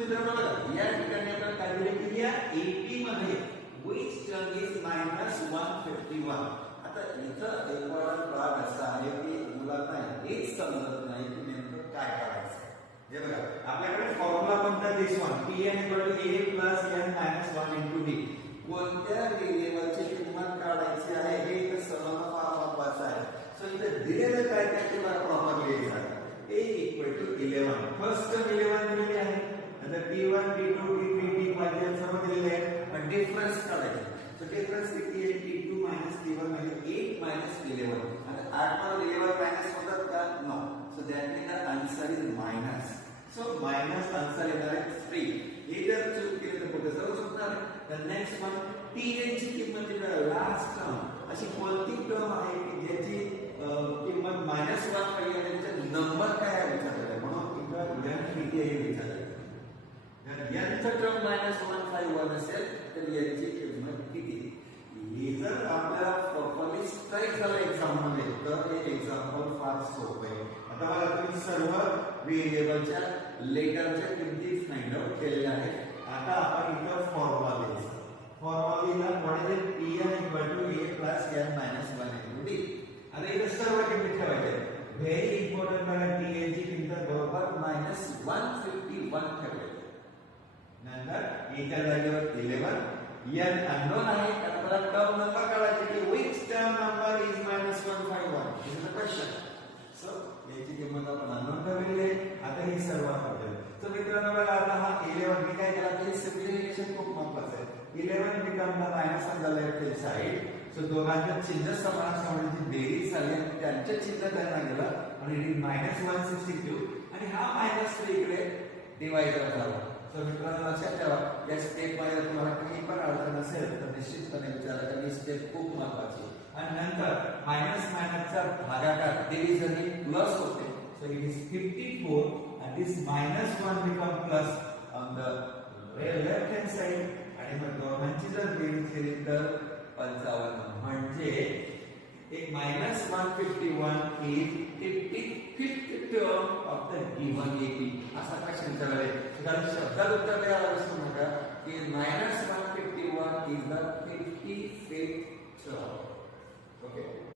मित्रांनो बघा या ठिकाणी आपण काय दिले की या 80 मध्ये which term is -151. आता इथं इम्पॉर्टंट भाग असा आहे की मुलांना हेच समजत नाही की नेमकं काय करायचं. हे बघा आपल्याकडे फॉर्म्युला कोणता दिसतो pn = a + n - 1 * d. कोणत्या व्हेरिएबलची किंमत काढायची आहे हे इथे समजणं फार महत्त्वाचं आहे. सो इथे दिलेलं काय ते तुम्हाला प्रॉपरली लिहायचं. a = 11. फर्स्ट टर्म 11 दिलेली आहे. आता t1 t2 t3 t5 सर्व दिलेले आहेत. पण डिफरन्स काढायचा. सो डिफरन्स किती आहे t2 - t1 म्हणजे 8 - 11. आणि 8 मध्ये 11 मायनस होतात का? No. So that means the answer is minus. So minus answer येणार आहे 3. हे जर चूक केली तर पुढे सर्व चुकणार. द नेक्स्ट वन tn ची किंमत दिली लास्ट टर्म अशी कोणती टर्म आहे की ज्याची किंमत -1 पाहिजे त्याचा नंबर काय आहे विचारलेला म्हणून इथं n किती आहे विचारलेलं. जर n चा टर्म -151 असेल तर n ची किंमत किती. हे जर आपल्याला प्रॉपरली स्ट्राईक झालं एक्झाम मध्ये तर हे एक्झाम्पल फार सोपं आहे. आता बघा तुम्ही सर्व व्हेरिएबलच्या लेटरच्या किमती फाइंड आउट केलेल्या आहेत. आता आपण इथं फॉर्म्युला लिहायचा. फॉर्म्युला म्हणजे pn = a + n - 1 * d. आता इथे सर्व किमती ठेवायच्या. व्हेरी इम्पॉर्टंट बघा tn ची किंमत बरोबर -151 ठेवायची. नंतर a च्या जागेवर 11 n अननोन आहे. आपल्याला टर्म नंबर काढायचा की which term number is -151. This is the question. So याची किंमत आपण अननोन ठेवलेली आहे. आता ही सर्व आपल्याला सो मित्रांनो बघा आता हा 11 मी काय केला ते सिम्प्लिफिकेशन खूप महत्त्वाचं आहे. 11 become the minus on the left hand side. So दोघांच्या चिन्ह समान असण्याची बेरीज झाली आणि त्यांचे चिन्ह त्यांना गेलं आणि इट इज -162 आणि हा -3 इकडे डिवाइडर झाला. सो मित्रांनो लक्षात ठेवा या स्टेप मध्ये तुम्हाला काही पण अडचण असेल तर निश्चितपणे विचारा कारण ही स्टेप खूप महत्त्वाची आहे. आणि नंतर मायनसचा भागाकार डिव्हिजन ही प्लस होते. So it is 54 and this -1 become plus on the left hand side आणि मग दोघांची जर बेरीज केली तर 55 म्हणजे एक -151 is 55th term of the given AP. असा प्रश्न विचारला आहे. कारण शब्दात उत्तर द्यायला विसरू नका की -151 is the 55th term. Okay.